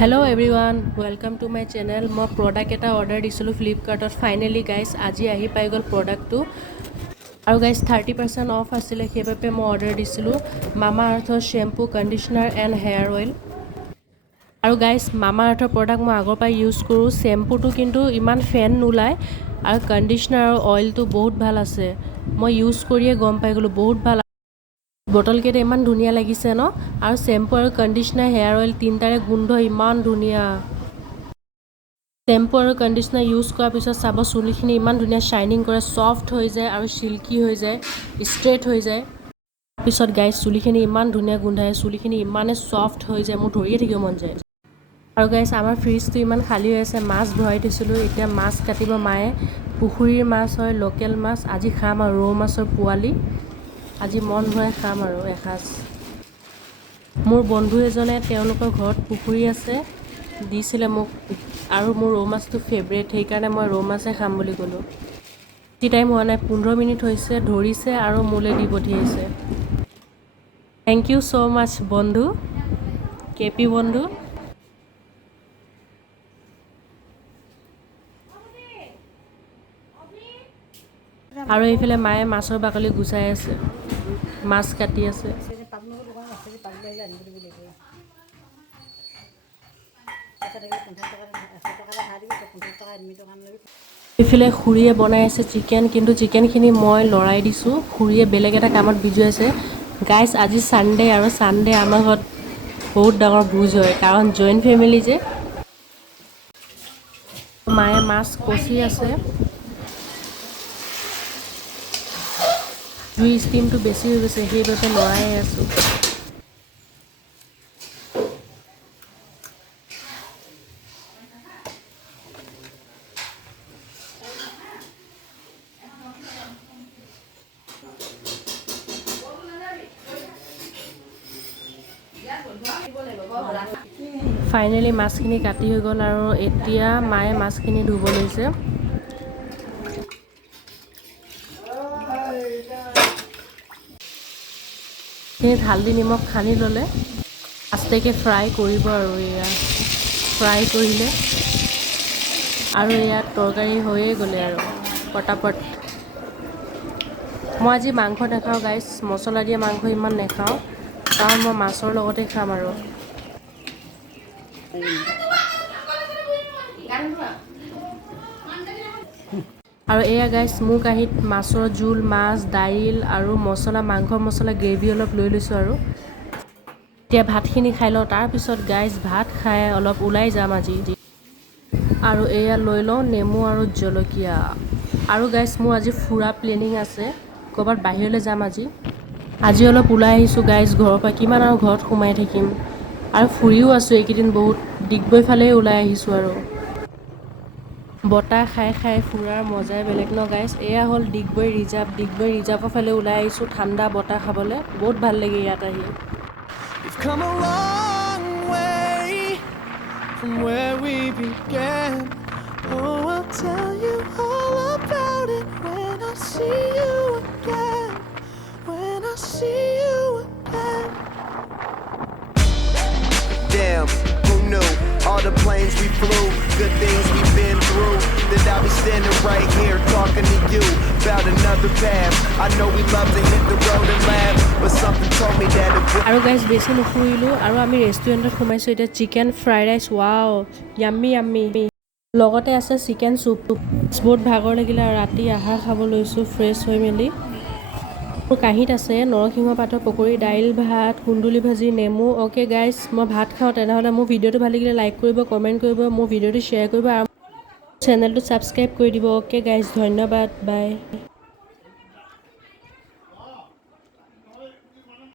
Hello everyone, welcome to my channel. মই product এটা order দিছিলোঁ ফ্লিপকাৰ্টত ফাইনেলি গাইজ আজি আহি পাই গ'ল প্ৰডাক্টটো আৰু গাইজ 30% অফ আছিলে সেইবাবে মই অৰ্ডাৰ দিছিলোঁ মামা আৰ্থৰ shampoo conditioner and here oil আৰু গাইজ মামা আৰ্থৰ প্ৰডাক্ট মই আগৰ পৰা ইউজ কৰোঁ শ্বেম্পুটো কিন্তু ইমান ফেন নোলায় আৰু কণ্ডিশ্যনাৰ আৰু অইলটো বহুত ভাল আছে মই ইউজ কৰিয়ে গম পাই গ'লোঁ বহুত ভাল বটলকেইটা ইমান ধুনীয়া লাগিছে ন আৰু শ্বেম্পু আৰু কণ্ডিশ্যনাৰ হেয়াৰ অইল তিনিটাৰে গোন্ধ ইমান ধুনীয়া শ্বেম্পু আৰু কণ্ডিশ্যনাৰ ইউজ কৰাৰ পিছত চাব চুলিখিনি ইমান ধুনীয়া শ্বাইনিং কৰে ছফ্ট হৈ যায় আৰু চিল্কি হৈ যায় ষ্ট্ৰেইট হৈ যায় তাৰপিছত গাইজ চুলিখিনি ইমান ধুনীয়া গোন্ধায় চুলিখিনি ইমানে ছফ্ট হৈ যায় মোৰ ধৰিয়ে থাকিব মন যায় আৰু গাইজ আমাৰ ফ্ৰিজটো ইমান খালী হৈ আছে মাছ ভৰাই থৈছিলোঁ এতিয়া মাছ কাটিব মায়ে পুখুৰীৰ মাছ হয় লোকেল মাছ আজি খাম আৰু ৰৌ মাছৰ পোৱালি আজি মন ভৰাই খাম আৰু এসাঁজ মোৰ বন্ধু এজনে তেওঁলোকৰ ঘৰত পুখুৰী আছে দিছিলে মোক আৰু মোৰ ৰৌ মাছটো ফেভৰেট সেইকাৰণে মই ৰৌ মাছে খাম বুলি ক'লোঁ বেছি টাইম হোৱা নাই 15 মিনিট হৈছে ধৰিছে আৰু মোলৈ দি পঠিয়াইছে থেংক ইউ ছ' মাছ বন্ধু কেপি বন্ধু আৰু এইফালে মায়ে মাছৰ বাকলি গুচাই আছে মাছ কাটি আছে এইফালে খুৰীয়ে বনাই আছে চিকেন কিন্তু চিকেনখিনি মই লৰাই দিছোঁ খুৰীয়ে বেলেগ এটা কামত বিজি আছে গাইজ আজি ছানডে আৰু ছানডে আমাৰ ঘৰত বহুত ডাঙৰ ভোজ হয় কাৰণ জইণ্ট ফেমিলি যে মায়ে মাছ কচি আছে জুই ষ্টিমটো বেছি হৈ গৈছে সেইবাবে লৰাই আছোঁ ফাইনেলি মাছখিনি কাটি হৈ গ'ল আৰু এতিয়া মায়ে মাছখিনি ধুব লৈছে সেইখিনিত হালধি নিমখ সানি ল'লে আস্তেকৈ ফ্ৰাই কৰিব আৰু এয়া ফ্ৰাই কৰিলে আৰু ইয়াত তৰকাৰী হৈয়ে গ'লে আৰু পটাপট মই আজি মাংস নাখাওঁ গাইজ মছলা দিয়া মাংস ইমান নাখাওঁ কাৰণ মই মাছৰ লগতে খাম আৰু এয়া গাইজ মোৰ কাঁহীত মাছৰ জোল মাছ দাইল আৰু মছলা মাংস মছলা গ্ৰেভি অলপ লৈ লৈছোঁ আৰু এতিয়া ভাতখিনি খাই লওঁ তাৰপিছত গাইজ ভাত খাই অলপ ওলাই যাম আজি আৰু এয়া লৈ লওঁ নেমু আৰু জলকীয়া আৰু গাইজ মোৰ আজি ফুৰা প্লেনিং আছে ক'ৰবাত বাহিৰলৈ যাম আজি অলপ ওলাই আহিছোঁ গাইজ ঘৰৰ পৰা কিমান আৰু ঘৰত সোমাই থাকিম আৰু ফুৰিও আছোঁ এইকেইদিন বহুত ডিগবৈ ফালেই ওলাই আহিছোঁ আৰু বতাহ খাই খাই ফুৰাৰ মজাই বেলেগ ন গাইজ এয়া হ'ল ডিগবৈ ৰিজাৰ্ভৰ ফালে ওলাই আহিছোঁ ঠাণ্ডা বতাহ খাবলৈ বহুত ভাল লাগে ইয়াত আহি Come a long way from where we began. Oh, I'll tell you all about it when I see you again. When I see you again. Damn, who knew? All the planes we flew, good things we've been through. That I'll be standing right here talking to you about another path. I know we love to hit the road and laugh, but something told me that it would. আৰু guys বেছি নুফুৰিলোঁ আৰু আমি ৰেষ্টুৰেণ্টত সোমাইছোঁ এতিয়া chicken fried rice wow yummy লগতে আছে chicken চুপ বহুত ভাগৰ লাগিলে আৰু ৰাতি আহাৰ খাব লৈছোঁ ফ্ৰেছ হৈ মেলি মোৰ কাঁহীত আছে নৰসিংহ পাতৰ পকৰি দাইল ভাত কুন্দুলি ভাজি নেমু অ'কে গাইজ মই ভাত খাওঁ তেনেহ'লে মোৰ ভিডিঅ'টো ভাল লাগিলে লাইক কৰিব কমেণ্ট কৰিব মোৰ ভিডিঅ'টো শ্বেয়াৰ কৰিব আৰু চেনেলটো ছাবস্ক্ৰাইব কৰি দিব অ'কে গাইজ ধন্যবাদ বাই